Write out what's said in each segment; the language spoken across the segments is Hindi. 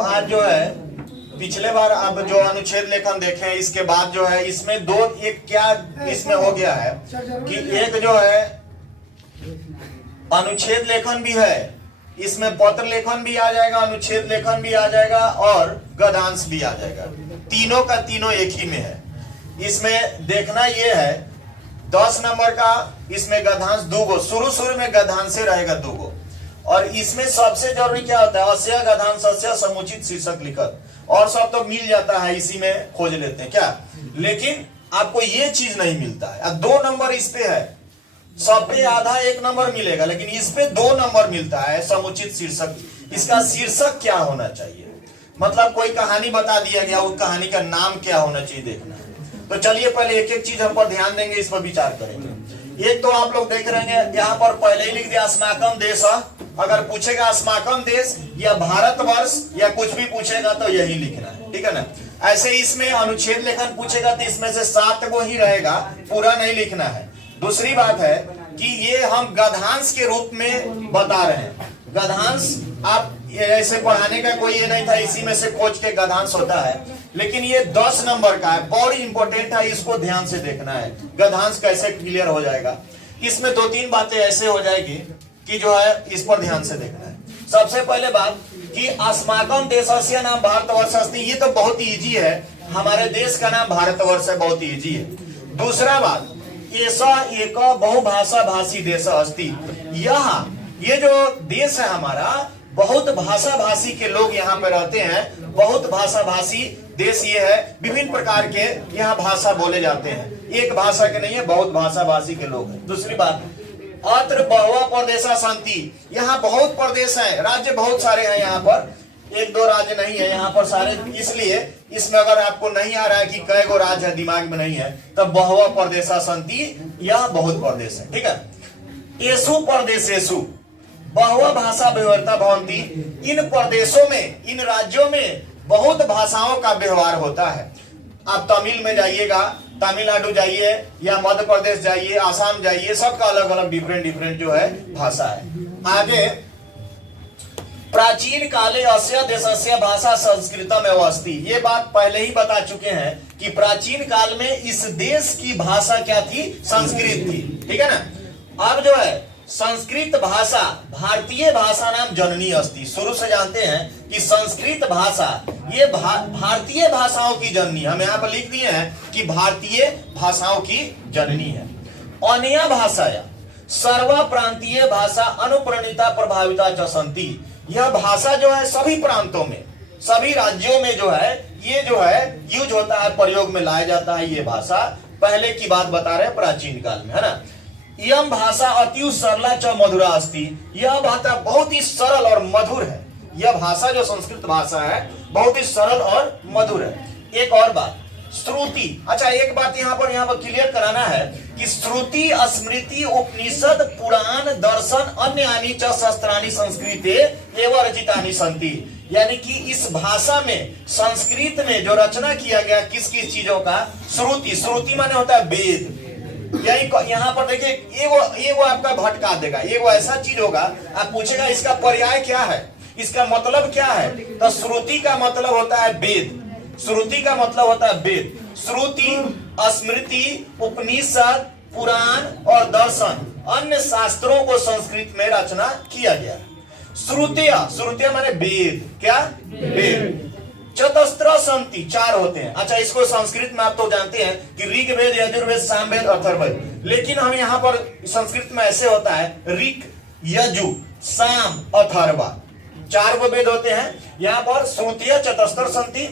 आज जो है पिछले बार अब जो अनुच्छेद लेखन देखे इसके बाद जो है इसमें एक क्या इसमें हो गया है कि एक जो है अनुच्छेद लेखन भी है, इसमें पत्र लेखन भी आ जाएगा, अनुच्छेद लेखन भी आ जाएगा और गद्यांश भी आ जाएगा। तीनों का तीनों एक ही में है। इसमें देखना ये है 10 नंबर का, इसमें गद्यांश 2 गो, शुरू में गद्यांश से रहेगा 2 गो। और इसमें सबसे जरूरी क्या होता है, अस्य गद्यांशस्य समुचित शीर्षक लिखत, और सब तो मिल जाता है, इसी में खोज लेते हैं क्या। लेकिन आपको ये चीज नहीं मिलता है। अब 2 नंबर इस पे है, सब पे आधा 1 नंबर मिलेगा, लेकिन इस पे 2 नंबर मिलता है समुचित शीर्षक। इसका शीर्षक क्या होना चाहिए, मतलब कोई कहानी बता दिया गया, उस कहानी का नाम क्या होना चाहिए देखना है। तो चलिए पहले एक एक चीज हम पर ध्यान देंगे, इस पर विचार करेंगे। एक तो आप लोग देख रहे हैं यहाँ पर पहले ही लिख दिया अस्माकम देश। अगर पूछेगा अस्माकम देश या भारतवर्ष या कुछ भी पूछेगा तो यही लिखना है, ठीक है ना। ऐसे इसमें अनुच्छेद लेखन पूछेगा तो इसमें से 7 गो ही रहेगा, पूरा नहीं लिखना है। दूसरी बात है कि ये हम गद्यांश के रूप में बता रहे हैं। गद्यांश आप ऐसे पढ़ाने का कोई ये नहीं था, इसी में से खोज के गद्यांश होता है, लेकिन ये 10 नंबर का है, बहुत इंपॉर्टेंट है, इसको ध्यान से देखना है। गद्यांश कैसे क्लियर हो जाएगा, इसमें 2-3 बातें ऐसे हो जाएगी कि जो है इस पर ध्यान से देखना है। सबसे पहले बात कि अस्माकम देशस्य नाम भारतवर्ष अस्ति, ये तो बहुत इजी है, हमारे देश का नाम भारतवर्ष है, बहुत इजी है। दूसरा बात, ऐसा एक बहुभाषा भाषी देश अस्ति, ये जो देश है हमारा, बहुत भाषा भाषी के लोग यहाँ पे रहते हैं, बहुत भाषा भाषी देश ये है, विभिन्न प्रकार के यहाँ भाषा बोले जाते हैं, एक भाषा के नहीं है, बहुत भाषा भाषी के लोग हैं। दूसरी बात, अत्र बहुआ प्रदेशा सन्ति, यहाँ बहुत प्रदेश है, राज्य बहुत सारे हैं, यहाँ पर 1-2 राज्य नहीं है, यहाँ पर सारे। इसलिए इसमें अगर आपको नहीं आ रहा है कि कई गो राज्य है, दिमाग में नहीं है, तब बहुआ प्रदेशा सन्ति, यह बहुत प्रदेश है, ठीक है। एसु प्रदेशेषु बहुआ भाषा व्यवहारता भवन्ति, इन प्रदेशों में, इन राज्यों में बहुत भाषाओं का व्यवहार होता है। आप तमिल में जाइएगा, तमिलनाडु जाइए या मध्य प्रदेश जाइए, आसाम जाइए, सबका अलग अलग डिफरेंट जो है भाषा है। आगे, प्राचीन काले अस्य देशस्य भाषा संस्कृतम एव अस्ति, ये बात पहले ही बता चुके हैं कि प्राचीन काल में इस देश की भाषा क्या थी, संस्कृत थी, ठीक है ना। अब जो है संस्कृत भाषा भारतीय भाषा नाम जननी अस्ति, शुरू से जानते हैं कि संस्कृत भाषा ये भारतीय भाषाओं की जननी, हम यहाँ पर लिख दिए हैं कि भारतीय भाषाओं की जननी है। अन्य भाषाया सर्व प्रांतीय भाषा अनुप्रणीता प्रभाविता च सन्ति, यह भाषा जो है सभी प्रांतों में, सभी राज्यों में जो है ये जो है यूज होता है, प्रयोग में लाया जाता है। ये भाषा पहले की बात बता रहे हैं, प्राचीन काल में, है ना। यम भाषा अति सरला च मधुरा अस्ति, यह भाषा बहुत ही सरल और मधुर है। यह भाषा जो संस्कृत भाषा है बहुत ही सरल और मधुर है। एक और बात, श्रुति, अच्छा एक बात यहाँ पर क्लियर कराना है कि श्रुति स्मृति उपनिषद पुराण दर्शन अन्यानि च शस्त्राणि संस्कृते एवं रचितानि सन्ति, यानी कि इस भाषा में, संस्कृत में जो रचना किया गया किस किस चीजों का, श्रुति माने होता है वेद। यही यहाँ पर देखिए, एगो आपका भटका देगा, एगो ऐसा चीज होगा, आप पूछेगा इसका पर्याय क्या है, इसका मतलब क्या है, तो श्रुति का मतलब होता है वेद, श्रुति का मतलब होता है वेद। श्रुति स्मृति उपनिषद पुराण और दर्शन अन्य शास्त्रों को संस्कृत में रचना किया गया। श्रुतिया माने वेद, क्या वेद। चतस्त्र सन्ति, 4 होते हैं। अच्छा इसको संस्कृत में आप तो जानते हैं कि ऋग्वेद यजुर्वेद सामवेद अथर्ववेद, लेकिन हम यहाँ पर संस्कृत में ऐसे होता है ऋग यजु साम अथर्वा, 4 गो वेद होते हैं। यहाँ पर श्रुतिया चतस्त्र सन्ति।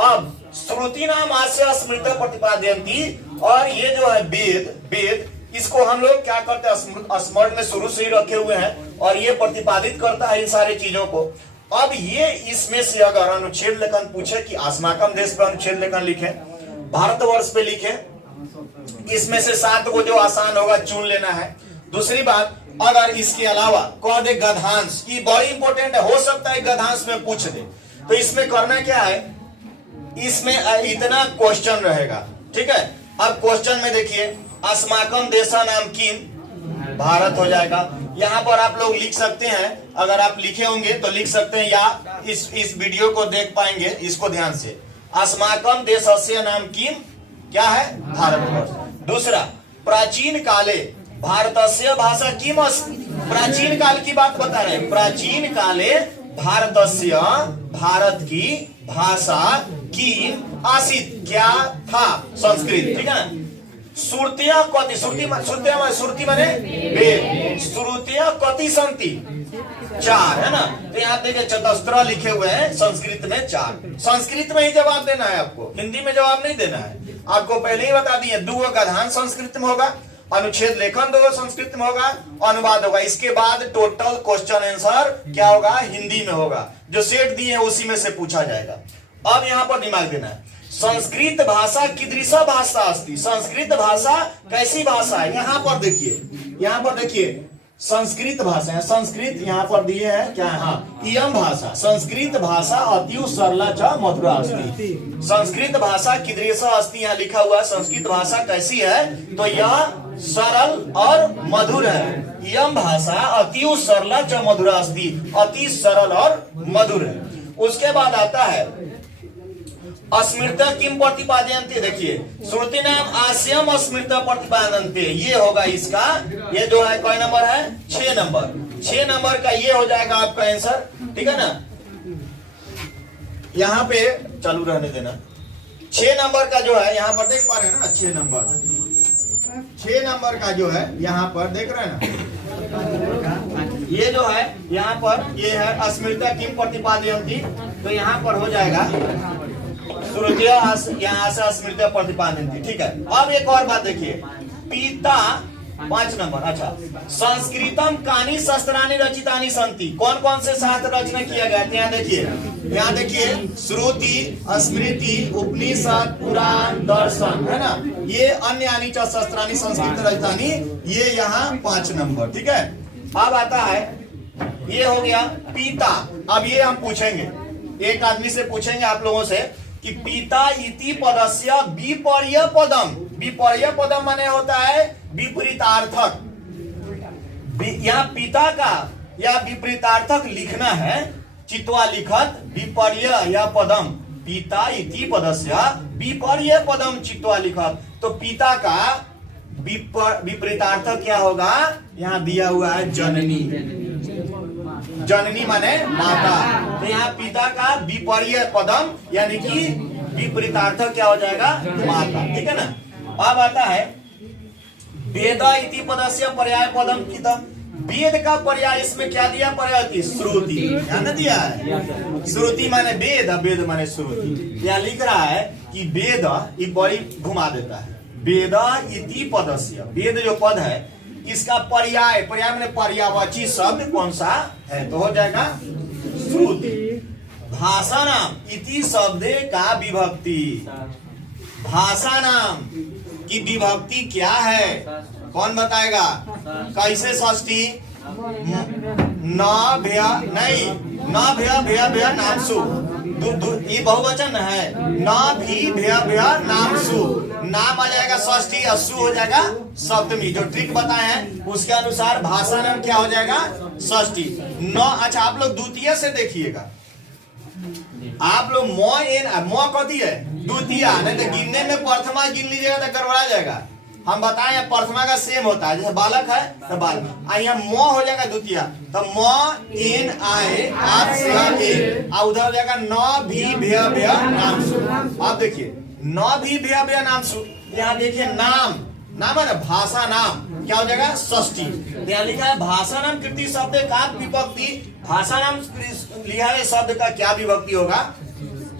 अब श्रुति नाम आस्य स्मृत प्रतिपादयन्ति, और ये जो है वेद इसको हम लोग क्या करते हैं, स्मरण में शुरू से ही रखे हुए हैं, और ये प्रतिपादित करता है इन सारी चीजों को। अब ये इसमें से अगर अनुच्छेद लेखन पूछे कि अस्माकम देश पर अनुच्छेद लेखन लिखे, भारतवर्ष पे लिखे, इसमें से 7 को जो आसान होगा चुन लेना है। दूसरी बात, अगर इसके अलावा कह दे गद्यांश, ये बड़ी इंपॉर्टेंट है, हो सकता है गद्यांश में पूछ दे, तो इसमें करना क्या है, इसमें इतना क्वेश्चन रहेगा, ठीक है। अब क्वेश्चन में देखिए, अस्माकम देशा नाम किम, भारत हो जाएगा, यहाँ पर आप लोग लिख सकते हैं, अगर आप लिखे होंगे तो लिख सकते हैं, या इस वीडियो को देख पाएंगे, इसको ध्यान से। अस्माकं देशस्य नाम किम, क्या है? भारतवर्ष। दूसरा, प्राचीन काले भारतस्य भाषा किम अस्ति। प्राचीन काल की बात बता रहे हैं। प्राचीन काले भारतस्य, भारत की भाषा की आसीत, क्या था? संस्कृत। ठीक है ना। श्रुतियां कति, श्रुति माने वेद। श्रुतियां कति संति, 4 है ना। तो यहाँ देखिए चतस्त्र लिखे हुए हैं, संस्कृत में 4। संस्कृत में ही जवाब देना है आपको, हिंदी में जवाब नहीं देना है। आपको पहले ही बता दिए, 2 गधान संस्कृत में होगा, अनुच्छेद लेखन 2 संस्कृत में होगा, अनुवाद होगा। इसके बाद टोटल क्वेश्चन आंसर क्या होगा? हिंदी में होगा। जो सेट दिए हैं उसी में से पूछा जाएगा। अब यहाँ पर दिमाग देना है। संस्कृत भाषा कीदृश भाषा अस्ति। संस्कृत भाषा कैसी भाषा है? यहाँ पर देखिए, संस्कृत भाषा है। संस्कृत यहाँ पर दिए हैं क्या? हाँ, इयम भाषा। संस्कृत भाषा अति सरला च मधुरा अस्ति। संस्कृत भाषा कीदृश अस्ति यहाँ लिखा हुआ है। संस्कृत भाषा कैसी है? तो यह सरल और मधुर है। इयम भाषा अति सरला च मधुरा अस्ति, अति सरल और मधुर है। उसके बाद आता है अस्मृता किम प्रतिपादयन्ते। देखिए, श्रुति नाम आस्यम अस्मृता प्रतिपादयन्ते, ये होगा इसका, ये जो है कोई नंबर है? 6 नंबर। 6 नंबर का ये हो जाएगा आपका आंसर। ठीक है ना। यहाँ पे चालू रहने देना। 6 नंबर का जो है यहाँ पर देख पा रहे हैं ना, 6 नंबर का जो है यहाँ पर देख रहे हैं ना, ये जो है यहाँ पर ये है अस्मृता किम प्रतिपादयन्ति। तो यहाँ पर हो जाएगा यहाँ से अस्मृता प्रतिपादयन्ति। ठीक है। अब एक और बात देखिए, पिता 5 नंबर। अच्छा, संस्कृतम कानि शस्त्राणि रचितानि सन्ति। कौन कौन से शास्त्र रचना किया गया? यहाँ देखिए, श्रुति, स्मृति, उपनिषद, पुराण, दर्शन, है ना। ये अन्य आनी च शस्त्राणि संस्कृत रचितानि, ये यहाँ 5 नंबर। ठीक है। अब आता है, ये हो गया पिता। अब ये हम पूछेंगे, एक आदमी से पूछेंगे आप लोगों से कि पिता इति पदस्य विपर्य पदम। विपर्य पदम माने होता है विपरीतार्थक। यहाँ पिता का या विपरीतार्थक लिखना है, चित्वा लिखत विपर्य या पदम। पिता इति पदस्य विपर्य पदम चित्वा लिखत। तो पिता का विपरीतार्थक क्या होगा? यहाँ दिया हुआ है जननी। जननी माने माता। तो यहाँ पिता का विपर्य पदम यानी कि विपरीतार्थक क्या हो जाएगा? माता। ठीक है ना। अब आता है वेद इति पदस्य पर्याय पदम कितम। वेद का पर्याय इसमें क्या दिया? पर्याय श्रुति। ध्यान दिया है, श्रुति माने वेद, वेद माने श्रुति। यहाँ लिख रहा है कि वेद, ये बड़ी घुमा देता है। वेद इति पदस्य, वेद जो पद है इसका पर्याय, पर्याय माने पर्यायवाची शब्द कौन सा है? तो हो जाएगा श्रुति। भाषा नाम इति शब्द का विभक्ति। भाषा नाम की विभक्ति क्या है? कौन बताएगा? कैसे षष्ठी? न भय नहीं, न भय भय भय नामसु, ये बहुवचन है। न भी भय भय नामसु, नाम आ जाएगा षष्ठी, असु हो जाएगा सप्तमी। जो ट्रिक बताए हैं उसके अनुसार भाषा नाम क्या हो जाएगा? षष्ठी। न। अच्छा, आप लोग द्वितीय से देखिएगा, आप लोग म कथी है? द्वितीय। नहीं तो गिनने में प्रथमा गिन लीजिएगा तो गड़बड़ा जाएगा। हम बताएं प्रथमा का सेम होता है, जैसे बालक है तो बालक, यहाँ म हो जाएगा द्वितीय। तो म इन आए आप से, उधर हो जाएगा न भी भय भय नामसु। आप देखिए न भी भय भय नामसु। यहाँ देखिए नाम, नाम है ना, भाषा नाम क्या हो जाएगा? षष्ठी। यहाँ लिखा है भाषा नाम कृति शब्द का विभक्ति। भाषा नाम लिखा है शब्द का क्या विभक्ति होगा?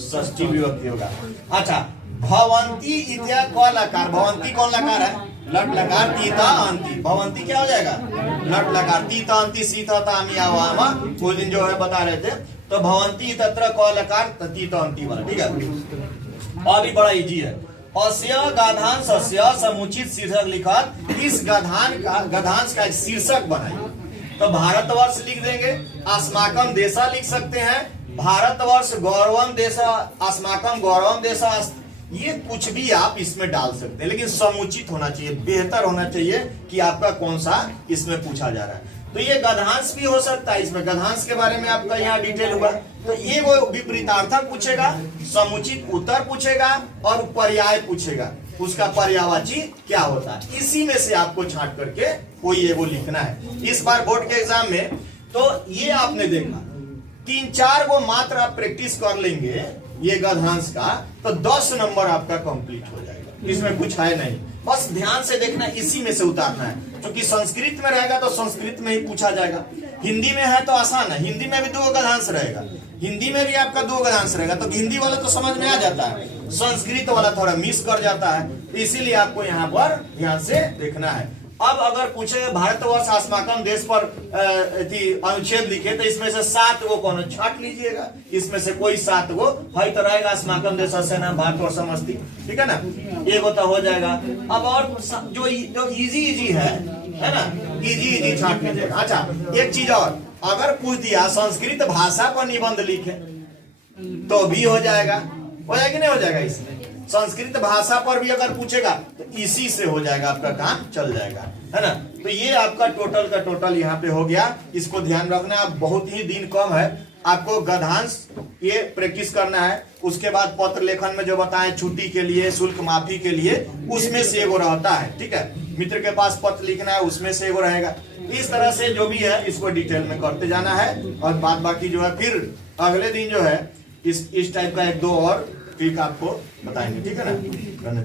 षष्ठी विभक्ति होगा। अच्छा, भवंती इत्या क लकार। भवंती कौन लकार है? लट लकार तीता अंति। भवंती क्या हो जाएगा? लट लकार तीता अंति सीता तामिया वामा। कुछ दिन जो है बता रहे थे। तो भवंती तत्र क लकार तीता अंति वाला। ठीक है। और भी बड़ा इजी है। अस्य गधांशस्य समुचित शीर्षक लिखत। इस गधांश का शीर्षक बनाइए। तो भारतवर्ष लिख देंगे, अस्माकं देशा लिख सकते हैं, भारतवर्ष गौरवम देशा, अस्माकं गौरवम देशा। ये कुछ भी आप इसमें डाल सकते हैं, लेकिन समुचित होना चाहिए, बेहतर होना चाहिए कि आपका कौन सा इसमें पूछा जा रहा है। तो ये गधांश भी हो सकता है, इसमें गधांश के बारे में आपका यहाँ डिटेल हुआ। तो ये वो विपरीतार्थक पूछेगा, समुचित उत्तर पूछेगा और पर्याय पूछेगा, उसका पर्यायवाची क्या होता है, इसी में से आपको छांट करके कोई एगो लिखना है इस बार बोर्ड के एग्जाम में। तो ये आपने देखा 3-4 गो मात्र आप प्रैक्टिस कर लेंगे ये गधांश का, तो 10 नंबर आपका कंप्लीट हो जाएगा, इसमें कुछ है नहीं। बस ध्यान से देखना, इसी में से उतारना है, क्योंकि संस्कृत में रहेगा तो संस्कृत में ही पूछा जाएगा, हिंदी में है तो आसान है, हिंदी में भी 2 गधांश रहेगा, हिंदी में भी आपका 2 गधांश रहेगा, तो हिंदी वाला तो समझ में आ जाता है, संस्कृत वाला थोड़ा मिस कर जाता है, इसीलिए आपको यहाँ पर ध्यान से देखना है। अब अगर पूछे भारतवर्ष अस्माकम देश पर अनुच्छेद लिखे, तो इसमें से 7 गो कौन छाट लीजिएगा, इसमें से कोई 7 गो है तो रहेगा, अस्माकम देश से ना भारतवर्ष समझती, ठीक है ना, एगो तो हो जाएगा। अब और जो इजी है ना, इजी छाट लीजिएगा। अच्छा एक चीज और, अगर पूछ दिया संस्कृत भाषा पर निबंध लिखे तो भी हो जाएगा, हो जाएगा नहीं हो जाएगा, इसमें संस्कृत भाषा पर भी अगर पूछेगा तो इसी से हो जाएगा, आपका काम चल जाएगा, है ना। तो ये आपका टोटल का टोटल यहाँ पे हो गया, इसको ध्यान रखना। आप बहुत ही दिन कम है, आपको गधांश ये प्रैक्टिस करना है, उसके बाद पत्र लेखन में जो बताएं छुट्टी के लिए, शुल्क माफी के लिए, उसमें से एगो रहता है, ठीक है, मित्र के पास पत्र लिखना है उसमें से एगो रहेगा। इस तरह से जो भी है इसको डिटेल में करते जाना है, और बाद बाकी जो है फिर अगले दिन जो है इस टाइप का 1-2 और ट्रिक आपको बताएंगे, ठीक है ना।